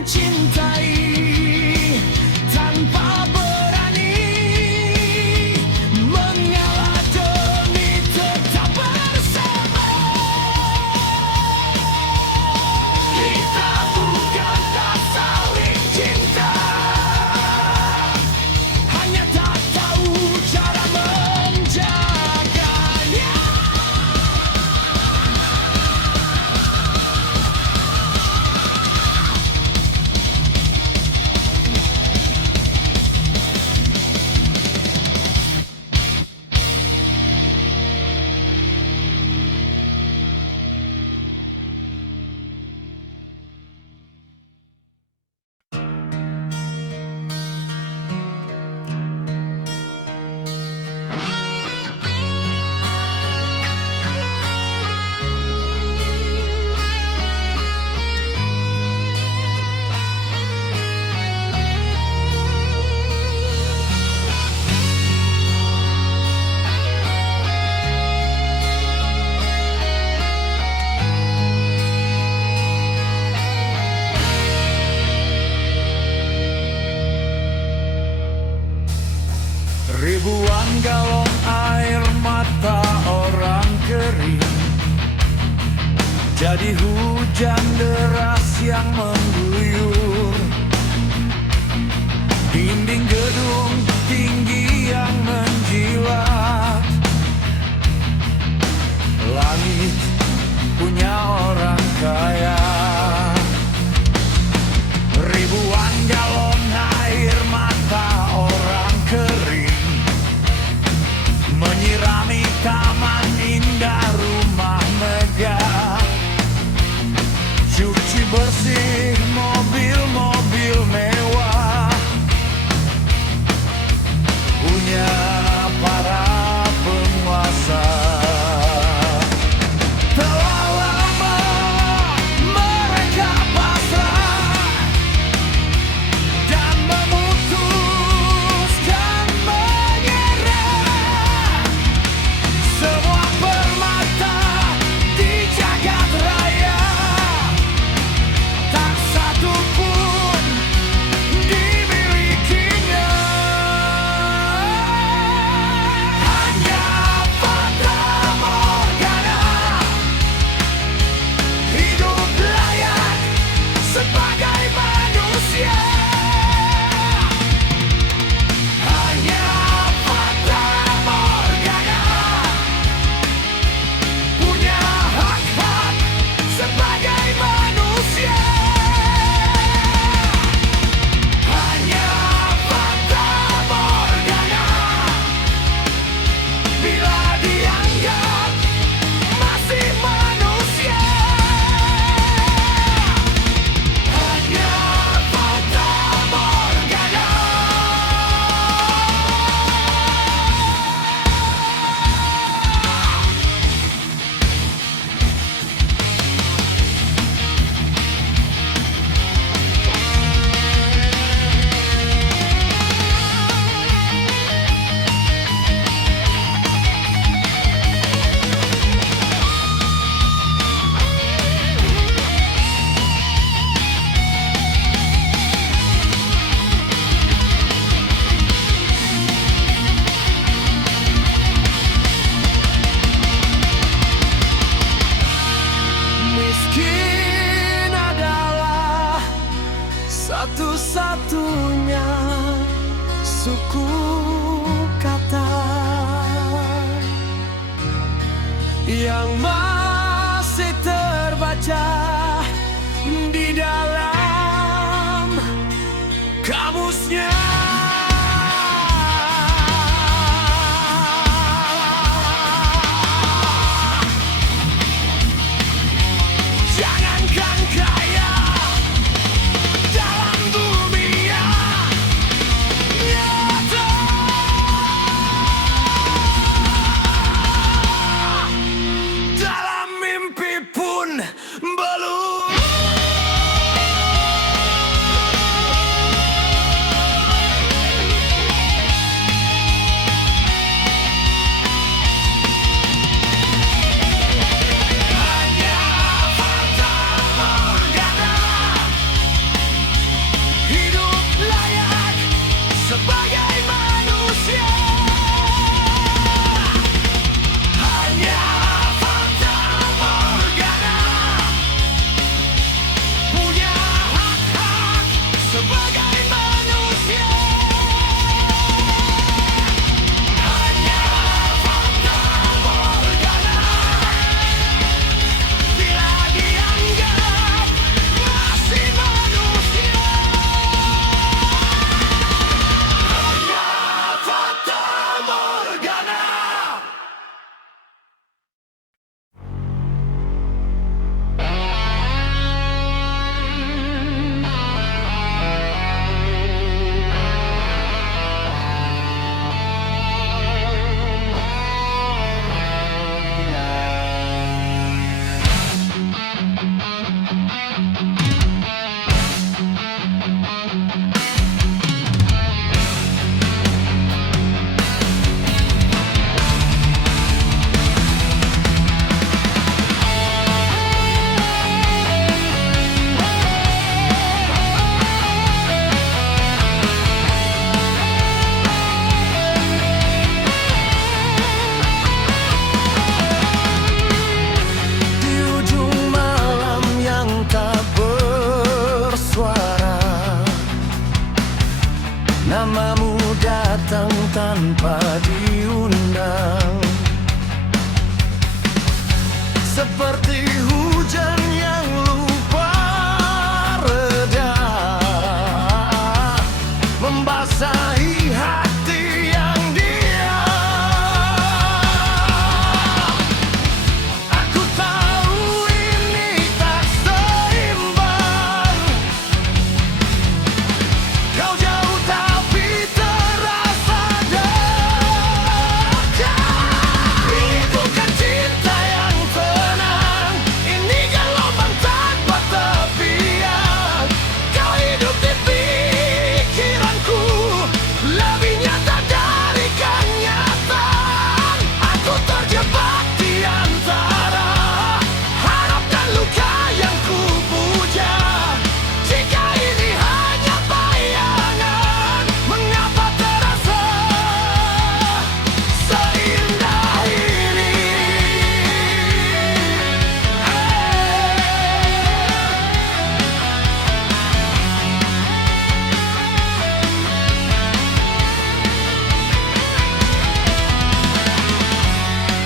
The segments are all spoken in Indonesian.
mencintai tanpa berani mengalah demi tetap bersama. Kita bukan tak saling cinta, hanya tak tahu cara menjaganya. Ribuan galon air mata orang kering jadi hujan deras yang mengguyur. Dinding gedung tinggi yang menjilat, langit punya orang kaya. Ribuan galon air mata orang kering menyirami taman indah rumah megah, cuci bersih mobil-mobil mewah punya para penguasa. Telah lama mereka pasrah dan memutuskan menyerah. Semua permata di jagat raya, tak satu pun dimilikinya. Hanya fata morgana, hidup layak sebagai manusia. Hanya fata morgana, punya hak-hak sebagai manusia. Hanya fata morgana, bila dianggap masih manusia. Hanya fata morgana. Miskin adalah satu-satunya suku kata yang masih terbaca di dalam kamusnya. Jangankan kaya dalam dunia nyata, dalam mimpi pun belum. Hanya fata morgana, tanpa diundang, seperti hujan yang lupa reda, membasahi hati yang diam. Aku tahu ini tak seimbang, kau jauh tapi terasa dekat. Ini bukan cinta yang tenang, ini gelombang tanpa tepian. Kau hidup di pikiranku, lebih nyata dari kenyataan. Aku terjebak di antara harap dan luka yang ku puja. Jika ini hanya bayangan, mengapa terasa seindah ini?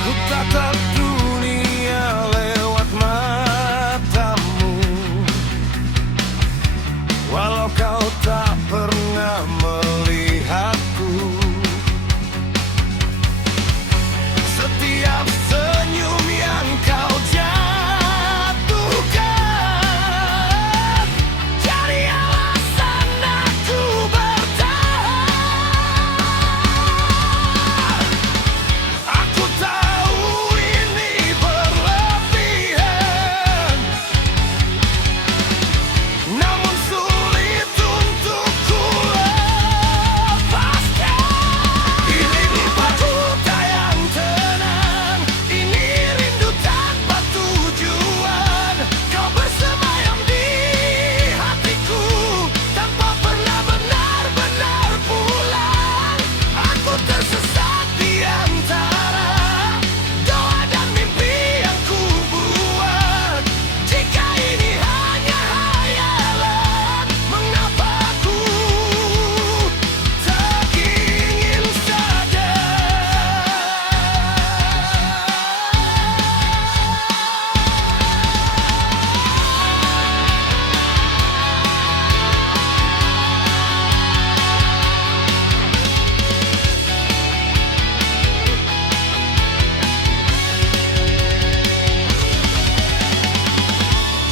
Ku tatap dunia lewat matamu, walau kau tak pernah melihatku. Setiap senyum yang kau jatuhkan jadi alasan aku bertahan. Aku tahu ini berlebihan, namun sulit untuk ku lepaskan. Ini bukan duta yang tenang, ini rindu tanpa tujuan. Kau bersemayam di hatiku tanpa pernah benar-benar pulang. Aku tersesat di antara doa dan mimpi yang ku buat. Jika ini hanya hayalan, mengapa aku tak ingin sadar?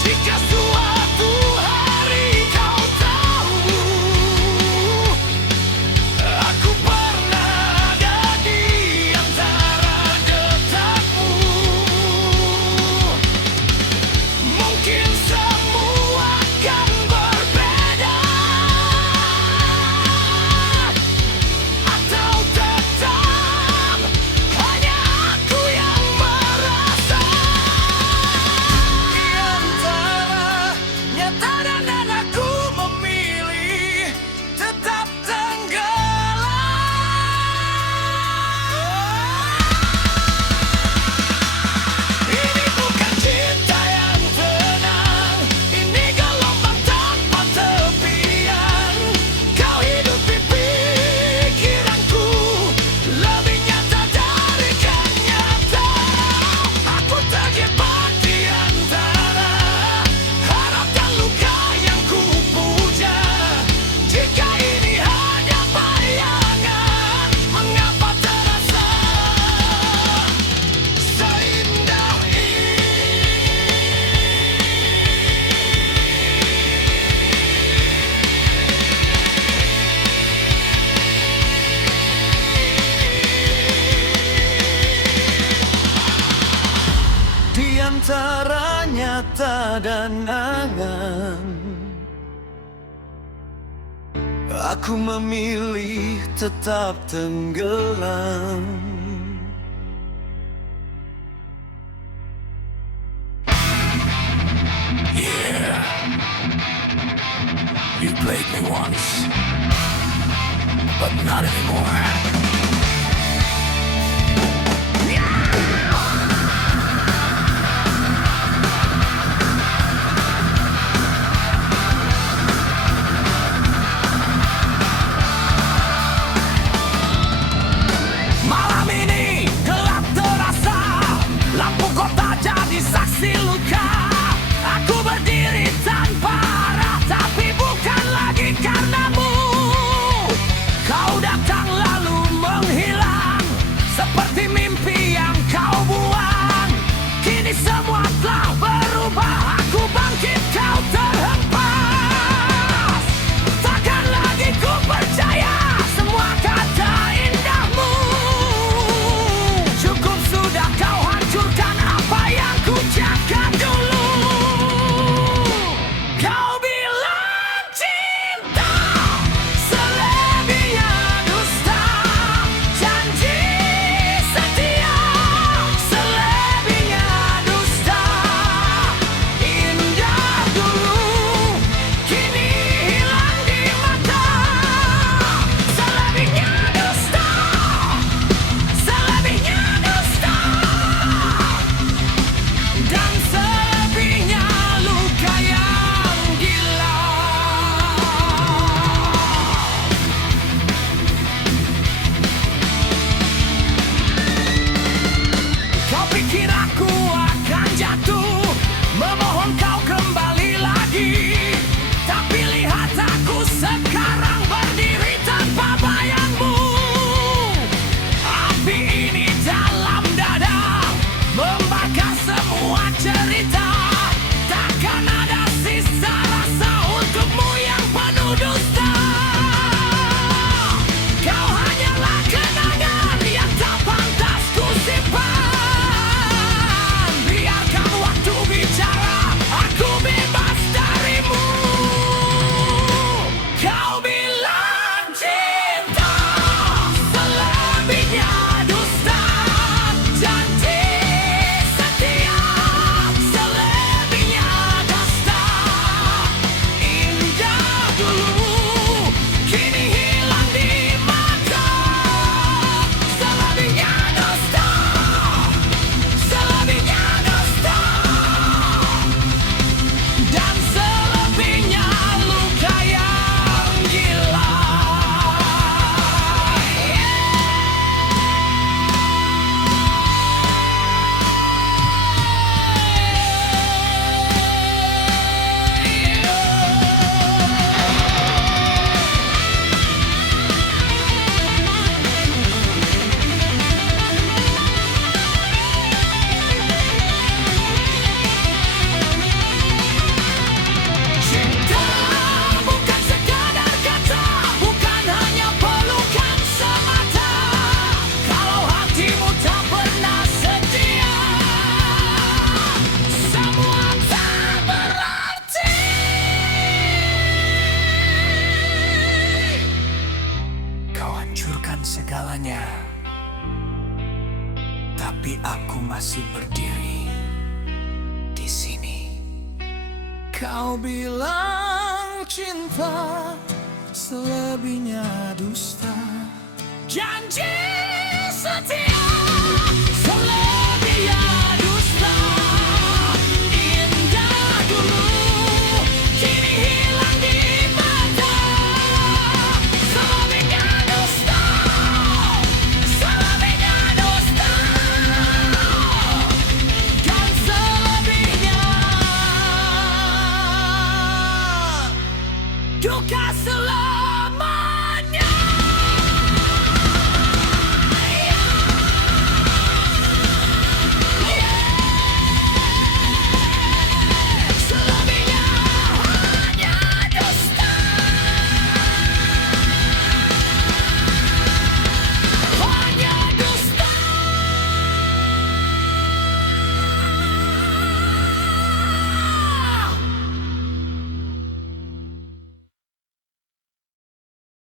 Jika suatu hari kau tahu aku pernah ada di antara detakmu, mungkin semua akan berbeda, atau tetap hanya aku yang merasa. Di antara nyata dan aku memilih tetap tenggelam. Ini bukan cinta yang tenang, ini gelombang tanpa tepian. Kau hidup di pikiranku, lebih nyata dari kenyataan. Aku terjebak di antara harap dan luka yang ku puja. Jika ini hanya bayangan, mengapa terasa seindah ini? Di antara nyata dan angan, aku memilih tetap tenggelam. Yeah, you played me once, but not anymore. masih berdiri di sini. Kau bilang cinta, selebihnya dusta. Janji setia, selebihnya dusta. Indah dulu, kini hilang di mata. Selebihnya dusta, selebihnya dusta. Dan selebihnya duka selalu.